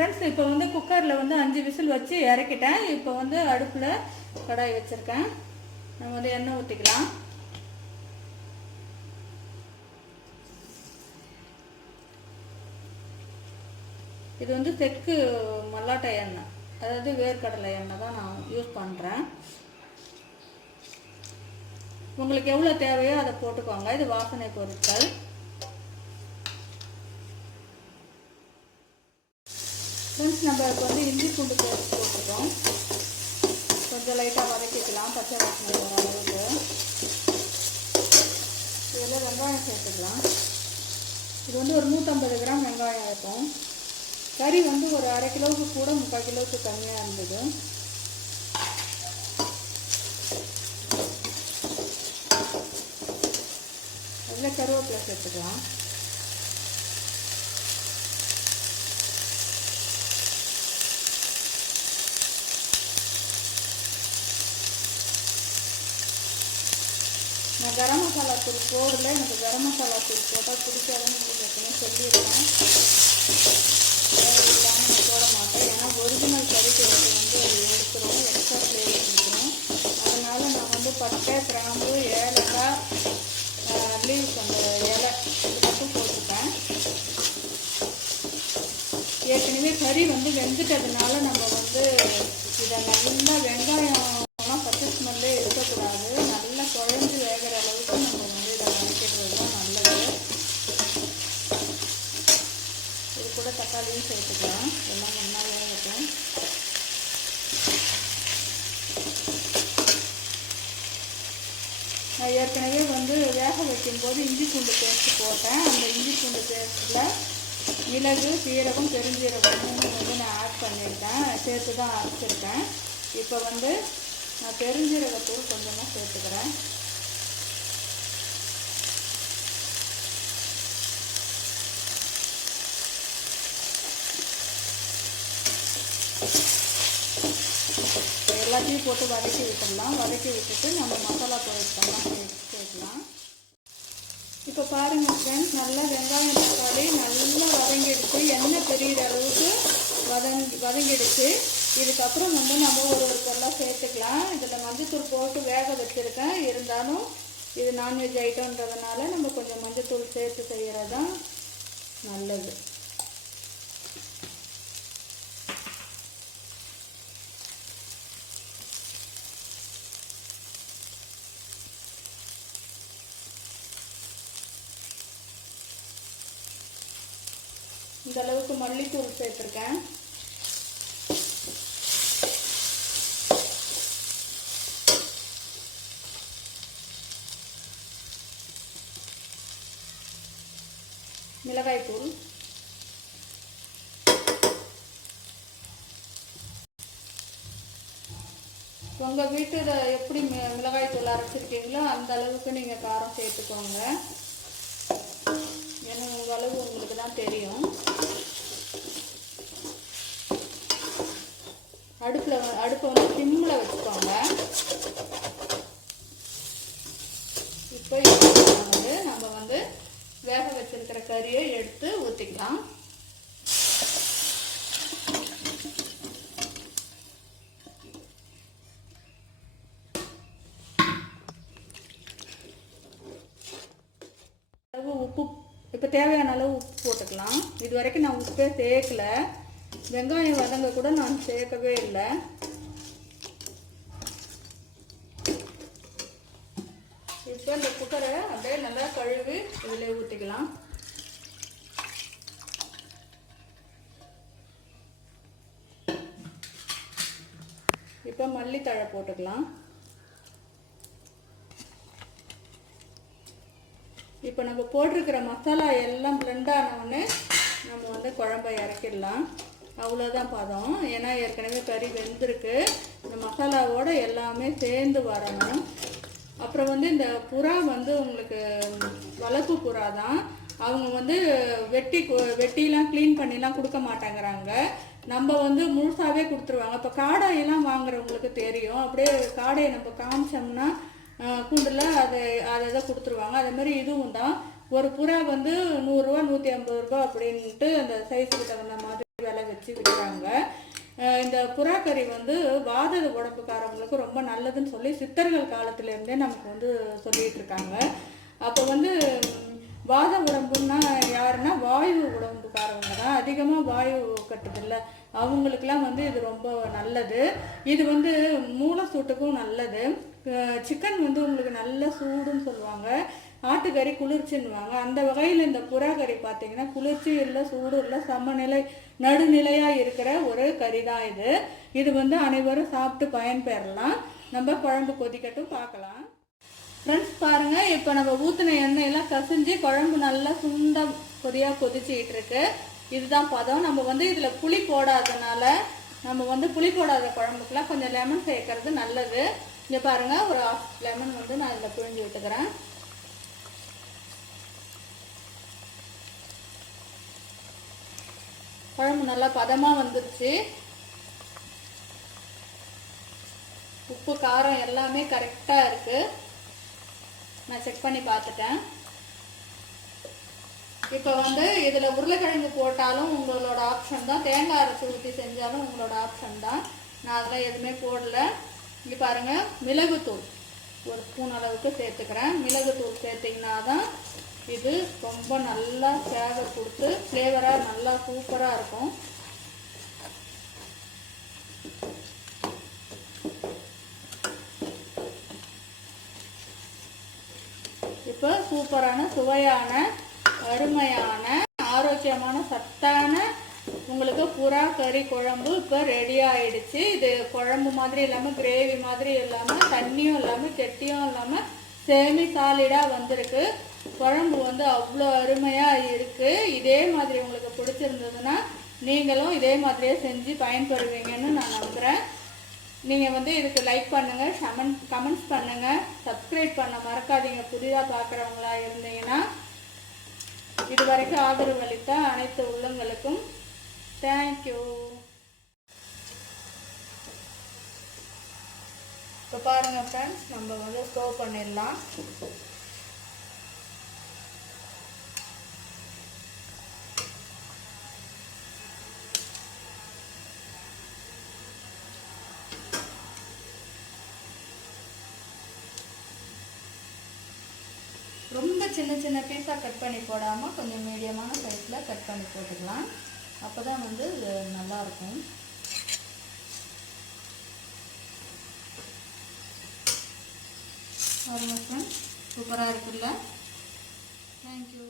Friends இப்போ வந்து குக்கரில் வந்து 5 விசில் வச்சு இறக்கிட்டேன். இப்போ வந்து அடுப்பில் கடாய் வச்சுருக்கேன். நம்ம வந்து எண்ணெய் ஊற்றிக்கலாம். இது வந்து தெற்கு மல்லாட்டை எண்ணெய், அதாவது வேர்க்கடலை எண்ணெய் தான் நான் யூஸ் பண்ணுறேன். உங்களுக்கு எவ்வளோ தேவையோ அதை போட்டுக்கோங்க. இது வாசனை பொருட்கள். ஃப்ரெண்ட்ஸ், நம்ம இப்போ வந்து இஞ்சி பூண்டு பேஸ்ட் போட்டுட்டோம். கொஞ்சம் லைட்டாக வதக்கிக்கலாம், பச்சை வாசனை வர அளவுக்கு. இதில் வெங்காயம் சேர்த்துக்கலாம். இது வந்து ஒரு 150 கிராம் வெங்காயம் இருக்கும். கறி வந்து ஒரு அரை கிலோவுக்கு கூட 3/4 கிலோவுக்கு கம்மியாக இருந்தது. அதில் கருவேப்பிலை சேர்த்துக்கலாம். நான் கரம் மசாலா தூள் போடல. எனக்கு கரம் மசாலா தூள் போட்டால் பிடிக்காதுன்னு உங்களுக்கு சொல்லியிருக்கேன். இல்லாமல் நான் போட மாட்டேன். ஏன்னா ஒரிஜினல் கறி குழம்பு வந்து அது எடுத்துரும், எக்ஸ்ட்ரா ஃப்ளேவர் கொடுத்துரும். அதனால் நான் வந்து பட்டை, கிராம்பு, ஏலக்காய், லீவ்ஸ், அந்த இலை இது மட்டும் போட்டுப்பேன். ஏற்கனவே கறி வந்து வெந்துட்டதுனால நம்ம வந்து இதை நல்லா வெங்காயம்லாம் பச்சை ஸ்மெல்லே இருக்கக்கூடாது. நல்லா குழஞ்சி வேகிற அளவுக்கு நம்ம வந்து இதை வதக்கிடுறது தான் நல்லது. இது கூட தக்காளியும் சேர்த்துக்கலாம். எல்லாம் ஒன்றா வேகட்டும். நான் ஏற்கனவே வந்து வேக வைக்கும்போது இஞ்சி பூண்டு பேஸ்ட்டு போட்டேன். அந்த இஞ்சி பூண்டு பேஸ்ட்டில் மிளகு, சீரகம், பெருஞ்சீரகம் வந்து நான் ஆட் பண்ணியிருக்கேன், சேர்த்து தான் அரைச்சிருக்கேன். இப்போ வந்து நான் பெருஞ்சீரகத்தூள் கொஞ்சமாக சேர்த்துக்கிறேன். எல்லாத்தையும் போட்டு வதக்கி விட்டுடலாம். வதக்கி விட்டுட்டு நம்ம மசாலா பொருட்கள்லாம் சேர்க்கலாம். இப்போ பாருங்கள் ஃப்ரெண்ட்ஸ், நல்லா வெங்காயம் தக்காளி நல்லா வதங்கிடுச்சு. எண்ணெய் பெரியிற அளவுக்கு வதங்கிடுச்சு. இதுக்கப்புறம் வந்து நம்ம ஒரு பொருளாக சேர்த்துக்கலாம். இதில் மஞ்சத்தூள் போட்டு வேக வச்சுருக்கேன். இருந்தாலும் இது நான்வெஜ் ஐட்டம்ன்றதுனால நம்ம கொஞ்சம் மஞ்சத்தூள் சேர்த்து செய்கிறது தான் நல்லது. இந்த அளவுக்கு மல்லித்தூள் சேர்த்துருக்கேன். மிளகாய்த்தூள், உங்கள் வீட்டில் எப்படி மிளகாய்த்தூள் அரைச்சிருக்கீங்களோ அந்த அளவுக்கு நீங்கள் காரம் சேர்த்துக்கோங்க. ஏன்னா உங்கள் அளவு உங்களுக்கு தான் தெரியும். அடுப்பை வந்து சிம்மில் வச்சுக்கோங்க. இப்போ வந்து நம்ம வந்து வேக வச்சிருக்கிற கறியை எடுத்து ஊற்றிக்கலாம். உப்பு இப்போ தேவையான அளவு உப்பு போட்டுக்கலாம். இது வரைக்கும் நான் உப்பே சேர்க்கல. வெங்காயம் வதங்க கூட நான் சேர்க்கவே இல்லை. இப்போ இந்த குக்கரை அப்படியே நல்லா கழுவி இதில் ஊற்றிக்கலாம். இப்போ மல்லித்தழை போட்டுக்கலாம். இப்போ நம்ம போட்டிருக்கிற மசாலா எல்லாம் பிளெண்ட் ஆனவுடனே நம்ம வந்து குழம்பை இறக்கிடலாம். அவ்வளோதான் பதம். ஏன்னா ஏற்கனவே கறி வெந்திருக்கு. இந்த மசாலாவோடு எல்லாமே சேர்ந்து வரணும். அப்புறம் வந்து இந்த புறா வந்து உங்களுக்கு வளர்ப்பு புறா தான். அவங்க வந்து வெட்டிலாம் க்ளீன் பண்ணிலாம் கொடுக்க மாட்டேங்கிறாங்க. நம்ம வந்து முழுசாகவே கொடுத்துருவாங்க. இப்போ காடையெல்லாம் வாங்குறவங்களுக்கு தெரியும். அப்படியே காடையை நம்ம காமிச்சோம்னா கூண்டில் அதை கொடுத்துருவாங்க. அதே மாதிரி இதுவும் தான். ஒரு புறா வந்து 100 ரூபா 150 ரூபா அப்படின்ட்டு அந்த சைஸுக்கு தகுந்த மாதிரி விலை வச்சு விற்கிறாங்க. இந்த புறாக்கறி வந்து வாத உடம்புக்காரவங்களுக்கு ரொம்ப நல்லதுன்னு சொல்லி சித்தர்கள் காலத்துலேருந்தே நமக்கு வந்து சொல்லிகிட்டு இருக்காங்க. அப்போ வந்து வாத உடம்புன்னா யாருன்னா வாயு உடம்புக்காரவங்க தான், அதிகமாக வாயு கட்டுதில்ல, அவங்களுக்கெல்லாம் வந்து இது ரொம்ப நல்லது. இது வந்து மூளை சூட்டுக்கும் நல்லது. சிக்கன் வந்து உங்களுக்கு நல்ல சூடுன்னு சொல்லுவாங்க, ஆட்டுக்கறி குளிர்ச்சின்னுவாங்க. அந்த வகையில் இந்த புறாக்கறி பார்த்தீங்கன்னா குளிர்ச்சி இல்லை, சூடு இல்லை, சமநிலை நடுநிலையாக இருக்கிற ஒரு கறி தான் இது. இது வந்து அனைவரும் சாப்பிட்டு பயன்பெறலாம். நம்ம குழம்பு கொதிக்கட்டும் பார்க்கலாம். ஃப்ரெண்ட்ஸ் பாருங்கள், இப்போ நம்ம ஊற்றின எண்ணெயெல்லாம் கசிஞ்சு குழம்பு நல்லா சுண்டம் கொதியாக கொதிச்சிக்கிட்டு இருக்கு. இதுதான் பதம். நம்ம வந்து இதில் புளி போடாதனால, நம்ம வந்து புளி போடாத குழம்புக்கெலாம் கொஞ்சம் லெமன் சேர்க்கறது நல்லது. இங்கே பாருங்கள், ஒரு 1/2 லெமன் வந்து நான் இதில் பிழிஞ்சு விட்டுக்கிறேன். குழம்பு நல்லா பதமாக வந்துருச்சு. உப்பு காரம் எல்லாமே கரெக்டாக இருக்குது. நான் செக் பண்ணி பார்த்துட்டேன். இப்போ வந்து இதில் உருளைக்கிழங்கு போட்டாலும் உங்களோட ஆப்ஷன் தான், தேங்காய் அரைச்சி ஊற்றி செஞ்சாலும் உங்களோட ஆப்ஷன் தான். நான் அதெல்லாம் எதுவுமே போடலை. இங்கே பாருங்கள், மிளகுத்தூள் 1 ஸ்பூன் அளவுக்கு சேர்த்துக்கிறேன். மிளகுத்தூள் சேர்த்திங்கன்னா தான் இது ரொம்ப நல்லா ஃப்ளேவர் கொடுத்து ஃப்ளேவராக நல்லா சூப்பராக இருக்கும். இப்போ சூப்பரான சுவையான அருமையான ஆரோக்கியமான சத்தான உங்களுக்கு புறா கறி குழம்பு இப்போ ரெடி ஆயிடுச்சு. இது குழம்பு மாதிரி இல்லாமல், கிரேவி மாதிரி இல்லாமல், தண்ணியும் இல்லாமல், கெட்டியும் இல்லாமல் செமி சாலிடாக வந்திருக்கு. குழம்பு வந்து அவ்வளோ அருமையாக இருக்குது. இதே மாதிரி உங்களுக்கு பிடிச்சிருந்ததுன்னா நீங்களும் இதே மாதிரியே செஞ்சு பயன்பெறுவீங்கன்னு நான் நம்புகிறேன். நீங்கள் வந்து இதுக்கு லைக் பண்ணுங்கள், கமெண்ட்ஸ் பண்ணுங்கள், சப்ஸ்கிரைப் பண்ண மறக்காதீங்க. புதிதாக பார்க்குறவங்களா இருந்தீங்கன்னா இது வரைக்கும் ஆதரவு அளித்த அனைத்து உள்ளங்களுக்கும் தேங்க்யூ. இப்போ பாருங்கள் ஃப்ரெண்ட்ஸ், நம்ம வந்து ஸ்டோவ் பண்ணிடலாம். ரொம்ப சின்ன சின்ன பீஸாக கட் பண்ணி போடாமல் கொஞ்சம் மீடியமான சைஸில் கட் பண்ணி போட்டுக்கலாம். அப்போ தான் வந்து நல்லாயிருக்கும். சூப்பராக இருக்குல்ல? தேங்க்யூ.